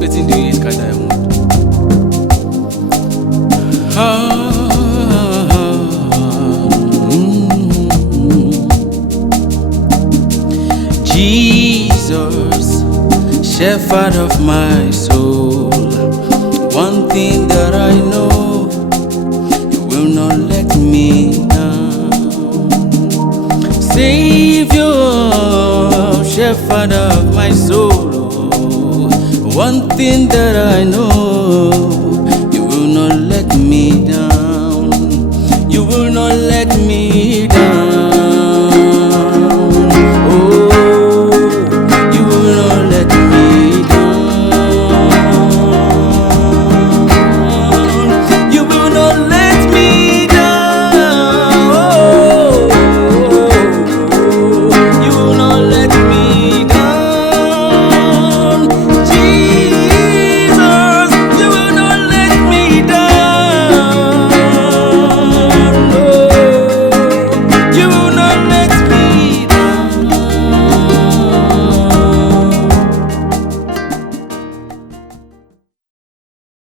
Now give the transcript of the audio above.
Wetin dey scatter your mood? Jesus, shepherd of my soul, one thing that I know, you will not let me down. Savior, shepherd of my soul, one thing that I know, you will not let me down. You will not let